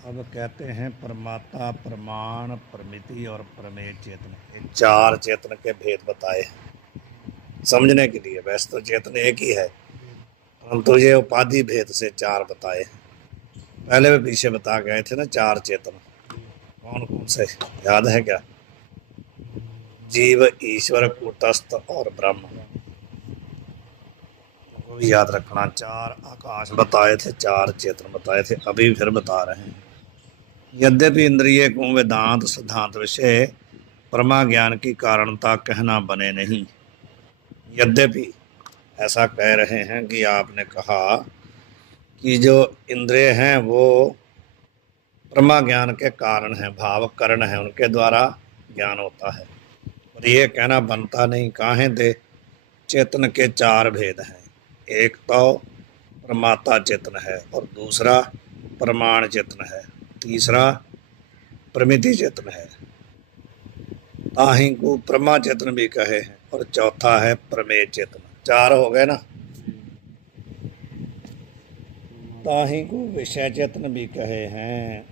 अब कहते हैं परमात्मा, प्रमाण, प्रमिति और प्रमेय चेतन, ये चार चेतन के भेद बताए समझने के लिए। वैसे तो चेतन एक ही है, परंतु ये उपाधि भेद से चार बताए। पहले भी पीछे बता गए थे ना चार चेतन, कौन कौन से याद है क्या? जीव, ईश्वर, कूटस्थ और ब्रह्म को भी याद रखना। चार आकाश बताए थे, चार चेतन बताए थे, अभी फिर बता रहे हैं। यद्यपि इंद्रिय को वेदांत सिद्धांत विषय परमा ज्ञान की कारणता कहना बने नहीं। यद्यपि ऐसा कह रहे हैं कि आपने कहा कि जो इंद्रिय हैं वो परमा ज्ञान के कारण हैं, भाव करण है, उनके द्वारा ज्ञान होता है। और ये कहना बनता नहीं। काहे दे? चेतन के चार भेद हैं। एक तो प्रमाता चेतन है, और दूसरा प्रमाण चेतन है, तीसरा प्रमिति चेतन है, ताही को प्रमा चेतन भी कहे हैं, और चौथा है प्रमेय चेतन। चार हो गए ना। ताही को विषय चेतन भी कहे हैं।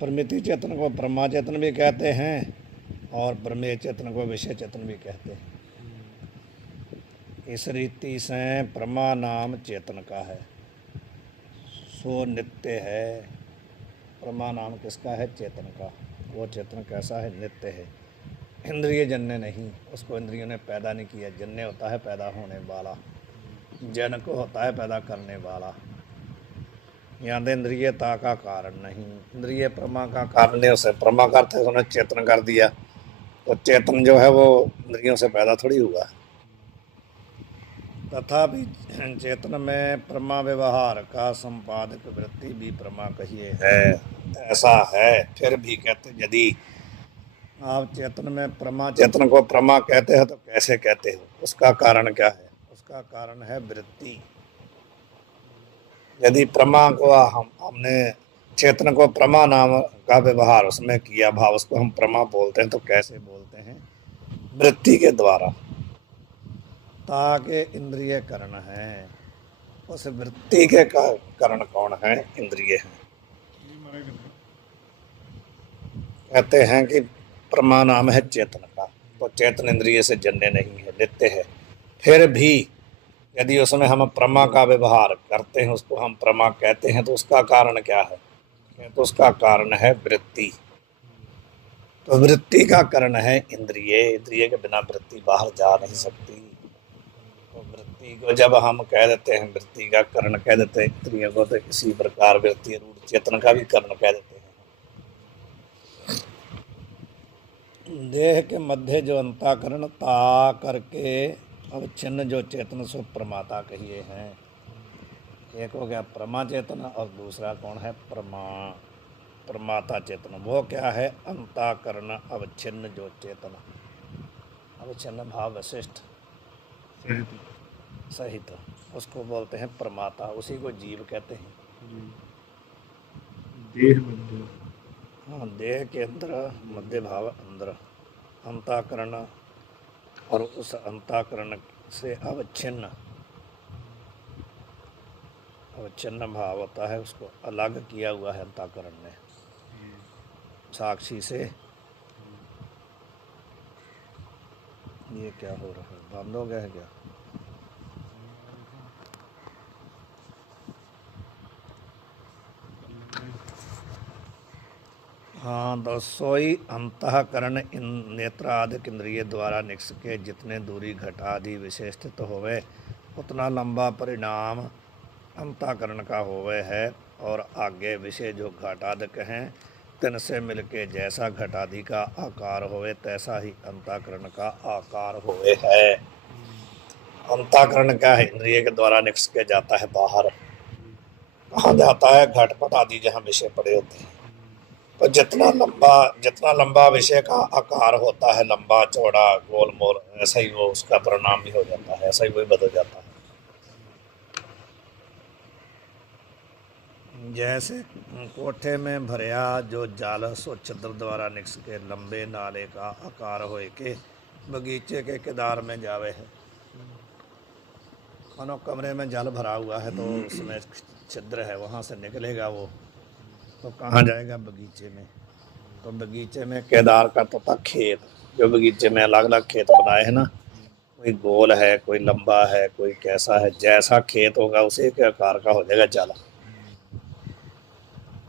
प्रमिति चेतन को प्रमा चेतन भी कहते हैं, और प्रमेय चेतन को विषय चेतन भी कहते हैं। इस रीति से प्रमा नाम चेतन का है, सो नित्य है। प्रमा नाम किसका है? चेतन का। वो चेतन कैसा है? नित्य है, इंद्रिय जन्य नहीं, उसको इंद्रियों ने पैदा नहीं किया। जन्य होता है पैदा होने वाला, जन को होता है पैदा करने वाला। यहाँ तो इंद्रियता का कारण नहीं, इंद्रिय प्रमा का कारण है। उसे प्रमा करते उन्हें चेतन कर दिया, तो चेतन जो है वो इंद्रियों से पैदा थोड़ी हुआ। तथापि चेतन में प्रमा व्यवहार का संपादक वृत्ति भी प्रमा कहिए है। ऐसा है, फिर भी कहते यदि आप चेतन में प्रमा, चेतन को प्रमा कहते हो तो कैसे कहते हो? उसका कारण क्या है? उसका कारण है वृत्ति। यदि प्रमा को हमने चेतन को प्रमा नाम का व्यवहार उसमें किया, भाव, उसको हम प्रमा बोलते हैं, तो कैसे बोलते हैं? वृत्ति के द्वारा। ताकि इंद्रिय करण है, उस वृत्ति के करण कौन है? इंद्रिय है। कहते हैं कि प्रमा नाम है चेतन का, तो चेतन इंद्रिय से जन्य नहीं है, नित्य है। फिर भी यदि उसमें हम प्रमा का व्यवहार करते हैं, उसको हम प्रमा कहते हैं, तो उसका कारण क्या है? तो उसका कारण है वृत्ति। तो वृत्ति का कारण है इंद्रिय। इंद्रिय के बिना वृत्ति बाहर जा नहीं सकती। तो वृत्ति को जब हम कह देते हैं, वृत्ति का कारण कह देते हैं इंद्रियों को, तो इसी प्रकार वृत्ति रूढ़ चेतन का भी कारण कह देते हैं। देह के मध्य जो अंतःकरण ता करके अवच्छिन्न जो चेतन सो प्रमाता कहिए हैं। एक हो गया प्रमा चेतन, और दूसरा कौन है? प्रमाता चेतन। वो क्या है? अंतःकरण अवच्छिन्न जो चेतन, अवच्छिन्न भाव विशिष्ट सहित, उसको बोलते हैं प्रमाता। उसी को जीव कहते हैं। देह मध्य, हाँ, देह के अंदर मध्य भाव अंदर अंतःकरण, और उस अंतःकरण से अवच्छिन्न, अवच्छिन्न भाव होता है, उसको अलग किया हुआ है अंतःकरण ने साक्षी से। ये क्या हो रहा है? बंद हो गया है क्या? हाँ, तो सोई अंतःकरण इन नेत्रादिक इंद्रिय द्वारा निक्ष के जितने दूरी घटादि विशेषित होवे, उतना लंबा परिणाम अंतःकरण का होवे है। और आगे विषय जो घटादिक हैं, तिनसे मिलके जैसा घटादि का आकार होवे, तैसा ही अंतःकरण का आकार होवे है। अंतःकरण क्या है? इंद्रिय के द्वारा निक्ष के जाता है बाहर। कहाँ जाता है? घटपट आदि जहाँ विषय पड़े होते हैं। तो जितना लंबा विषय का आकार होता है, लंबा चौड़ा गोल मोल, ऐसा ही वो उसका परिणाम भी हो जाता है, ऐसा ही वही बदल जाता है। जैसे कोठे में भरिया जो जाल सो छिद्र द्वारा निक्स के लंबे नाले का आकार होए के बगीचे के किनार में जावे है। मानो कमरे में जल भरा हुआ है, तो उसमें छिद्र है, वहाँ से निकलेगा वो तो कहाँ जाएगा? बगीचे में। तो बगीचे में केदार का तो था खेत, जो बगीचे में अलग अलग खेत बनाए हैं ना, कोई गोल है, कोई लंबा है, कोई कैसा है, जैसा खेत होगा उसी के आकार का हो जाएगा जल।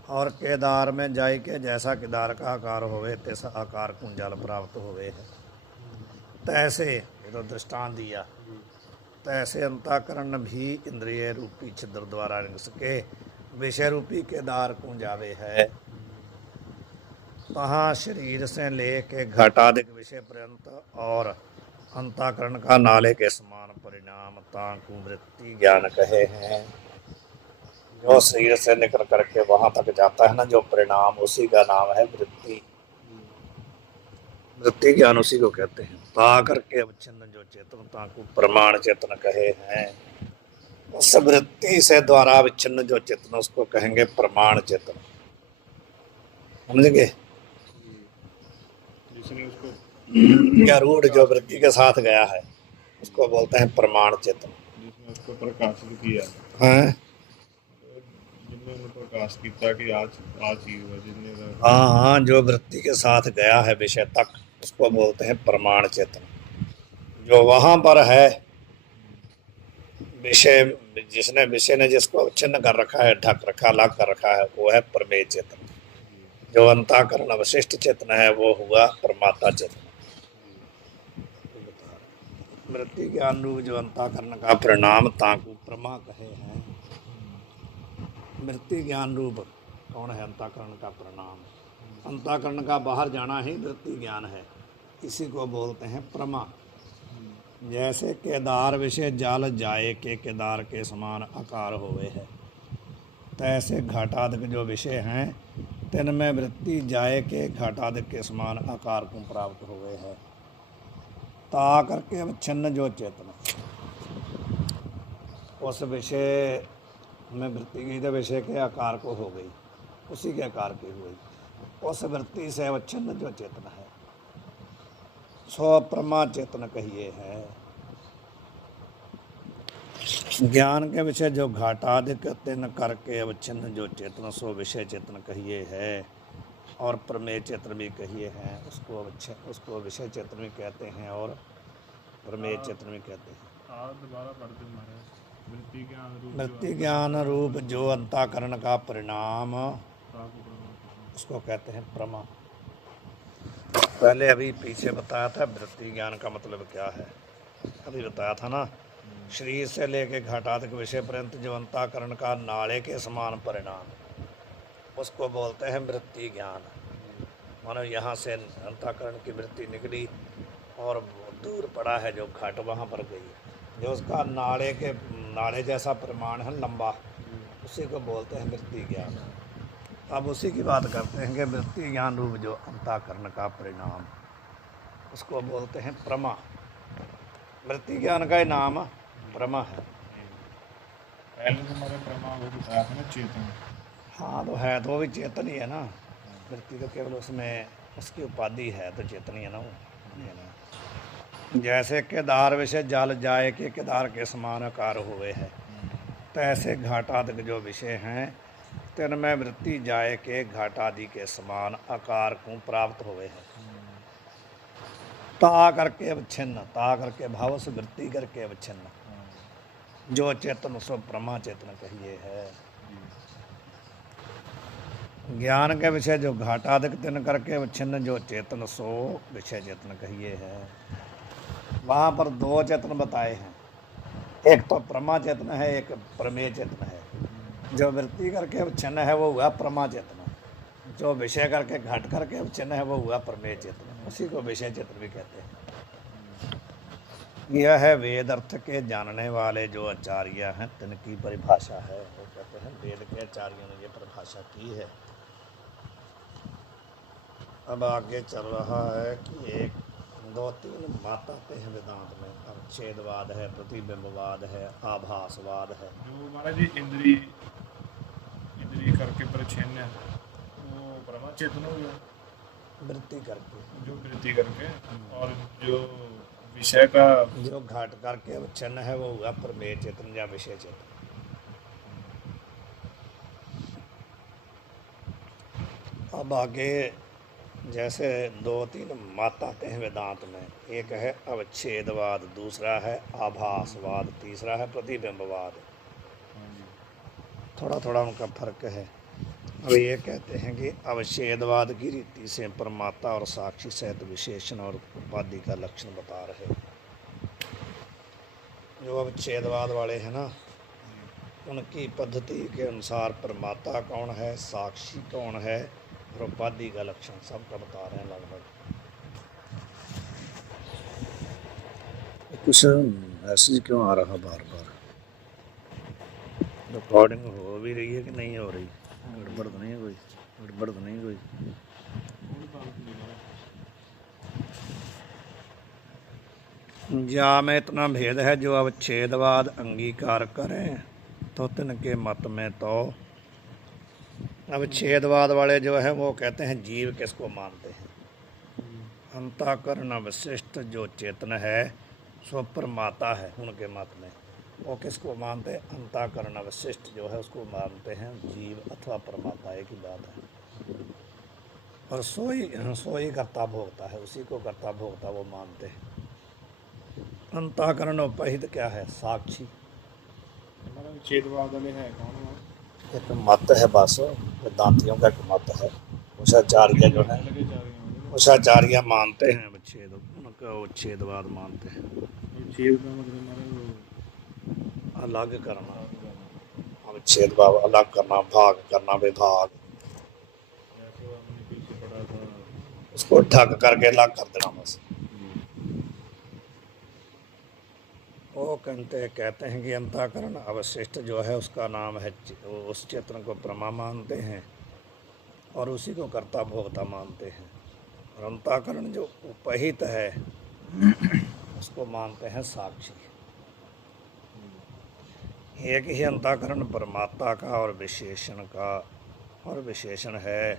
और केदार में जाय के जैसा केदार का आकार होवे तैसा आकार को जल प्राप्त होवे है। तैसे ये तो दृष्टांत दिया, तैसे अंतःकरण भी इंद्रिय रूपी छिद्र द्वारा रंग सके विषय रूपी केदार को जावे है। तहाँ शरीर से लेके घटाधिक विषय पर्यंत और अंतःकरण का नाले के समान परिणाम ताकु वृत्ति ज्ञान कहे हैं। जो शरीर से निकल करके वहां तक जाता है ना, जो परिणाम, उसी का नाम है वृत्ति। वृत्ति ज्ञान उसी को कहते हैं। ता करके अवच्छिन्न जो चेतन ताकु प्रमाण चेतन कहे हैं। उस वृत्ति से द्वारा अवच्छिन्न जो चेतन उसको कहेंगे प्रमाण चेतन। समझेंगे? जिसने उसको या रूढ़ जो वृत्ति के साथ गया है उसको बोलते हैं प्रमाण चेतन। जिसने उसको प्रकाशित किया हैं? जिन्होंने प्रकाश किया कि आज आज ही हुआ जिन्हें हाँ, जो वृत्ति के साथ गया है विषय तक उसको बोलते हैं प्रमाण चेतन। जो वहां पर है विषय, जिसने विषय ने जिसको छिन्न कर रखा है, ढक रखा, अलग कर रखा है, वो है प्रमेय चेतन। जो अंतःकरण अवशिष्ट चेतन है वो हुआ परमात्मा चेतन। वृत्ति के अनुरूप जो अंतःकरण का परिणाम ताकु प्रमा कहे हैं। वृत्ति ज्ञान रूप कौन है? अंतःकरण का परिणाम। अंतःकरण का बाहर जाना ही वृत्ति ज्ञान है, इसी को बोलते हैं प्रमा। जैसे केदार विषय जाल जाए के केदार के समान आकार होवे है, तैसे घटाधिक जो विषय हैं तिनमें वृत्ति जाए के घटाधिक के समान आकार को प्राप्त हुए है। ता करके अवच्छिन्न जो चेतन उस विषय में वृत्ति गई तो विषय के आकार को हो गई, उसी के आकार की हुई। उस वृत्ति से अवच्छिन्न जो चेतन है सो प्रमा चेतन कहिए है। ज्ञान के विषय जो घाटाधिक तिन करके अवच्छिन्न जो चेतन सो विषय चेतन कहिए है, और प्रमेय चेतन भी कहिए हैं। उसको विषय चेतन भी कहते हैं और प्रमेय चेतन भी कहते हैं। दोबारा पढ़ते महाराज। वृत्ति ज्ञान रूप जो अंतःकरण का परिणाम उसको कहते हैं प्रमा। पहले अभी पीछे बताया था वृत्ति ज्ञान का मतलब क्या है, अभी बताया था ना। शरीर से लेके घटाधिक विषय पर्यंत जो अंतःकरण का नाले के समान परिणाम उसको बोलते हैं वृत्ति ज्ञान। मानो यहाँ से अंतःकरण की वृत्ति निकली और दूर पड़ा है जो घाट, वहाँ पर गई, जो उसका नाले जैसा परिमाण है लंबा, उसी को बोलते हैं वृत्ति ज्ञान। अब उसी की बात करते हैं कि वृत्ति ज्ञान रूप जो अंतःकरण का परिणाम उसको बोलते हैं प्रमा। वृत्ति ज्ञान का ही नाम प्रमा है। पहले तो हमारे प्रमा वो बताया था ना चेतन। हाँ, तो है तो वो भी चेतन ही है ना। वृत्ति तो केवल उसमें उसकी उपाधि है, तो चेतन ही है ना वो, है ना। जैसे केदार विषय जल जाए के केदार के समान आकार हुए है, तो ऐसे घाटादिक जो विषय हैं तिनमें वृत्ति जाए के घाटादि के समान आकार को प्राप्त हुए है। ता करके अवच्छिन्न, ता करके भाव से वृत्ति करके अवच्छिन्न जो चेतन सो प्रमा चेतन कहिए है। ज्ञान के विषय जो घाटाधिक तिन करके अवच्छिन्न जो चेतन सो विषय चेतन कहिए है। वहाँ पर दो चेतन बताए हैं, एक तो प्रमा चेतन है, एक प्रमेय चेतन है। जो वृत्ति करके अवच्छिन्न है वो हुआ प्रमा चेतन, जो विषय करके घट करके अवच्छिन्न है वो हुआ प्रमेय चेतन, उसी को विषय चेतन भी कहते हैं। यह है वेद अर्थ के जानने वाले जो आचार्य हैं तिनकी परिभाषा है। वो कहते हैं वेद के आचार्यों ने ये परिभाषा की है। अब आगे चल रहा है कि एक दो तीन बात आते हैं वेदांत में। अवच्छेदवाद है, प्रतिबिंबवाद है, आभासवाद है। जो हमारा जी इंद्री करके परिच्छिन्न है वो प्रमा चेतन हो गया, वृत्ति करके, जो वृत्ति करके, और जो विषय का जो घाट करके अवच्छिन्न है वो हुआ प्रमेय चेतन या विषय चेतन। अब आगे जैसे दो तीन मत आते हैं वेदांत में, एक है अवच्छेदवाद, दूसरा है आभासवाद, तीसरा है प्रतिबिंबवाद। हाँ जी। थोड़ा थोड़ा उनका फर्क है। अब ये कहते हैं कि अवच्छेदवाद की रीति से परमात्मा और साक्षी सहित विशेषण और उपाधि का लक्षण बता रहे। जो अवच्छेदवाद वाले हैं ना, उनकी पद्धति के अनुसार परमात्मा कौन है, साक्षी कौन है और उपाधि का लक्षण सबका बता रहे हैं लगभग। कुछ मैसेज क्यों आ रहा बार बार? रिकॉर्डिंग हो भी रही है कि नहीं हो रही? गड़बड़ तो नहीं है कोई? गड़बड़ तो नहीं कोई? जा में इतना भेद है, जो अवच्छेदवाद अंगीकार करें तो तिनके मत में तो अवच्छेदवाद वाले जो है वो कहते हैं जीव किसको मानते हैं? अंतःकरण अवशिष्ट जो चेतन है सो परमात्मा है उनके मत में। वो किसको मानते हैं? अंतःकरण अवशिष्ट जो है उसको मानते हैं जीव अथवा परमात्मा, एक ही बात है। और सोई कर्ता भोगता है, उसी को कर्ता भोगता वो मानते हैं। अंतःकरण उपहित क्या है? साक्षी। हमारा विच्छेदवाद वाले है कौन है? एक मत है बस, वेदांतियों का एक मत है। उषाचार्य जो है, उषाचार्य मानते हैं अवच्छेद, उनका उच्छेदवाद मानते हैं। विच्छेद का मतलब हमारा अलग करना, अवच्छेद भाव अलग करना, भाग करना, विभाग, जैसे हमने पीछे पढ़ा था उसको ठग करके अलग कर देना बस। वो कहते हैं कि अंतःकरण अवशिष्ट जो है उसका नाम है, उस चेतन को प्रमा मानते हैं और उसी को कर्ता भोक्ता मानते हैं। और अंतःकरण जो उपहित है उसको मानते हैं साक्षी। एक ही अंतःकरण परमात्मा का और विशेषण है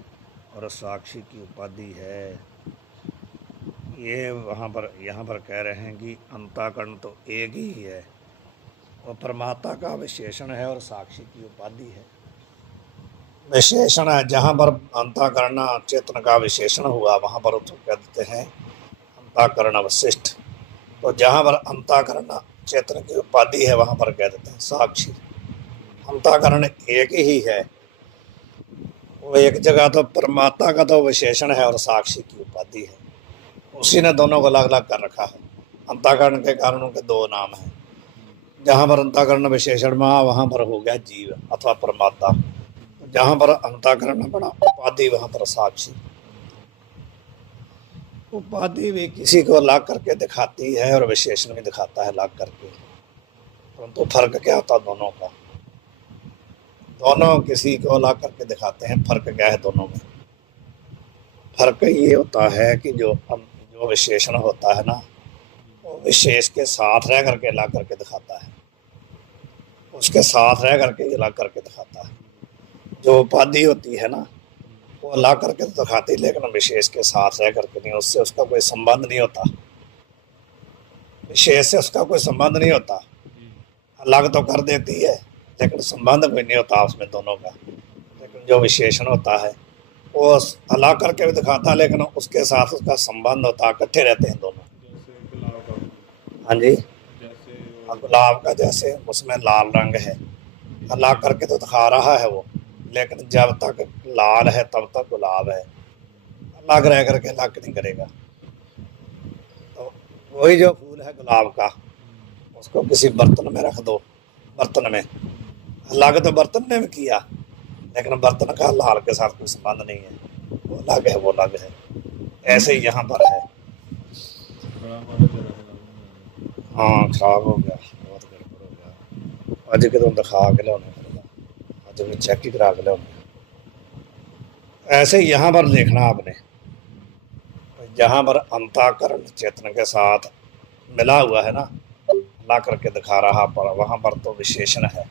और साक्षी की उपाधि है। ये यहाँ पर कह रहे हैं कि अंतःकरण तो एक ही है, वो परमात्मा का विशेषण है और साक्षी की उपाधि है। विशेषण है, जहाँ पर अंतःकरण चेतन का विशेषण हुआ वहाँ पर उसको कह देते हैं अंतःकरण अवशिष्ट। तो जहाँ पर अंतःकरण चेतन की उपाधि है वहाँ पर कह देते हैं साक्षी। अंतःकरण एक ही है, वो एक जगह तो परमात्मा का तो विशेषण है और साक्षी की उपाधि है। उसी ने दोनों को अलग अलग कर रखा है। अंतःकरण के कारणों के दो नाम हैं। जहाँ पर अंतःकरण विशेषण में वहाँ पर हो गया जीव अथवा परमात्मा, जहाँ पर अंतःकरण बना उपाधि वहाँ पर साक्षी। उपाधि भी किसी को अलग करके दिखाती है और विशेषण भी दिखाता है अलग करके, परंतु फर्क क्या होता है दोनों का? दोनों किसी को अलग करके दिखाते हैं, फर्क क्या है दोनों में? फर्क ये होता है कि जो विशेषण होता है ना, वो विशेष के साथ रह करके अलग करके दिखाता है, उसके साथ रह करके अलग करके दिखाता है। जो उपाधि होती है ना वो अलग करके तो दिखाती, लेकिन विशेष के साथ रह करके नहीं, उससे उसका कोई संबंध नहीं होता, विशेष से उसका कोई संबंध नहीं होता। अलग तो कर देती है लेकिन संबंध कोई नहीं होता उसमें दोनों का। लेकिन जो विशेषण होता है वो अलग करके भी दिखाता है लेकिन उसके साथ उसका संबंध होता है, इकट्ठे रहते हैं दोनों। जैसे गुलाब का, हाँ जी, जैसे गुलाब का जैसे उसमें लाल रंग है, अलग करके तो दिखा रहा है वो, लेकिन जब तक लाल है तब तक गुलाब है, अलग रह करके अलग नहीं करेगा। तो वही जो फूल है गुलाब का, उसको किसी बर्तन में रख दो, बर्तन में अलग तो बर्तन में भी किया लेकिन बर्तन का लाल के साथ कोई संबंध नहीं है, वो अलग है वो अलग है। ऐसे ही यहाँ पर है। बड़ा हमारा जरा खराब हाँ खराब हो गया, बहुत गड़बड़ हो गया। अज के तो दिखा के लिया पड़ेगा, अज भी चेक ही करा के लिया। ऐसे ही यहाँ पर देखना आपने, जहाँ पर अंतःकरण चेतन के साथ मिला हुआ है ना, ला करके दिखा रहा पर वहाँ पर तो विशेषण है,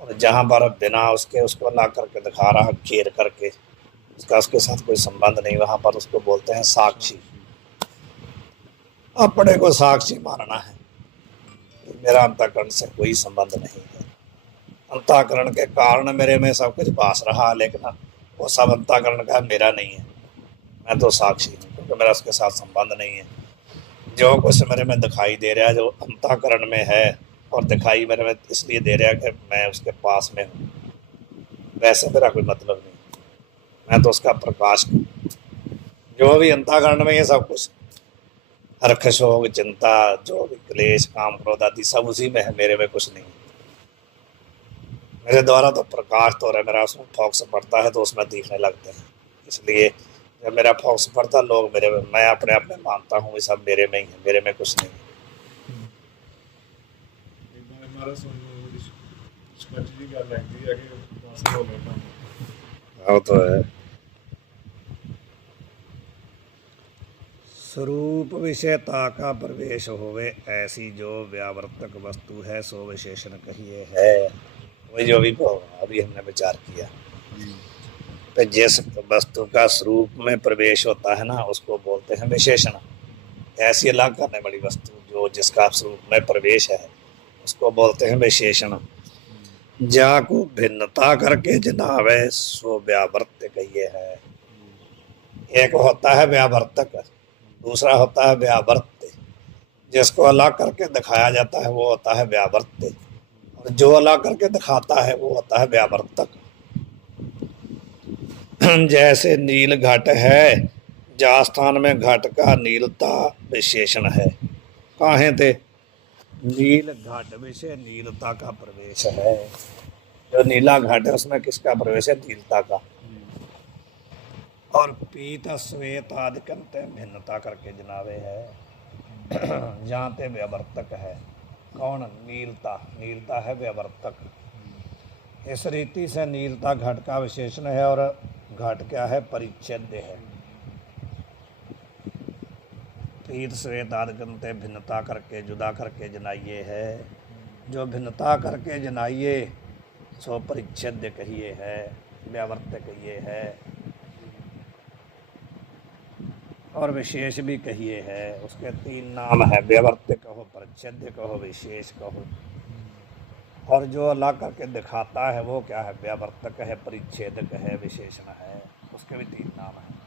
और जहाँ पर बिना उसके उसको ला करके दिखा रहा घेर करके, उसका उसके साथ कोई संबंध नहीं, वहाँ पर उसको बोलते हैं साक्षी। अपने को साक्षी मानना है, मेरा अंतःकरण से कोई संबंध नहीं है। अंतःकरण के कारण मेरे में सब कुछ भास रहा, लेकिन वो सब अंतःकरण का है, मेरा नहीं है। मैं तो साक्षी हूँ, क्योंकि मेरा उसके साथ संबंध नहीं है। जो कुछ मेरे में दिखाई दे रहा है, जो अंतःकरण में है, और दिखाई मेरे में इसलिए दे रहा है कि मैं उसके पास में हूँ, वैसे मेरा कोई मतलब नहीं। मैं तो उसका प्रकाश हूँ। जो भी अंतःकरण में ये सब कुछ हर्ष शोक चिंता, जो भी क्लेश काम क्रोध आदि सब उसी में है, मेरे में कुछ नहीं। मेरे द्वारा तो प्रकाश तो रहा, मेरा उसमें फोकस पड़ता है तो उसमें दिखने लगते हैं। इसलिए जब मेरा फोकस पड़ता, लोग मेरे में, मैं अपने आप में मानता हूँ ये सब मेरे में ही है, मेरे में कुछ नहीं। एक बार हमारा सुन स्पष्ट जी गल लगती है कि पास हो गया वो तो है। स्वरूप विषयता का प्रवेश होवे, ऐसी जो व्यावर्तक वस्तु है सो विशेषण कहिए है। वही जो अभी हमने विचार किया, तो जिस वस्तु का स्वरूप में प्रवेश होता है ना, उसको बोलते हैं विशेषण। ऐसी अलग करने वाली वस्तु जो जिसका स्वरूप में प्रवेश है, उसको बोलते हैं विशेषण। जाको भिन्नता करके जनावे सो व्यावर्त्य कहिए है। एक होता है व्यावर्तक, दूसरा होता है व्यावर्त्य। जिसको अलग करके दिखाया जाता है वो होता है व्यावर्त्य, और जो अलग करके दिखाता है वो होता है व्यावर्तक। जैसे नील घट है, जा स्थान में घट का नीलता विशेषण है। काहे थे नील घट विषय नीलता का प्रवेश है। जो नीला घट है उसमें किसका प्रवेश है? नीलता का। और पीत श्वेत आदि करते भिन्नता करके जनावे है। जानते व्यावर्तक है कौन? नीलता। नीलता है व्यावर्तक। इस रीति से नीलता घट का विशेषण है, और घट क्या है? परिच्छेद्य है। पीत श्वेत आदि करते भिन्नता करके जुदा करके जनाइए है। जो भिन्नता करके जनाइए सो परिच्छेद्य कहिए है, व्यावर्त्य कहिए है, और विशेष भी कहिए है। उसके तीन नाम है, व्यावर्त्य कहो, परिच्छेद्य कहो, विशेष कहो। और जो अलग करके दिखाता है वो क्या है? व्यावर्तक है, परिच्छेदक है, विशेषण है। उसके भी तीन नाम है।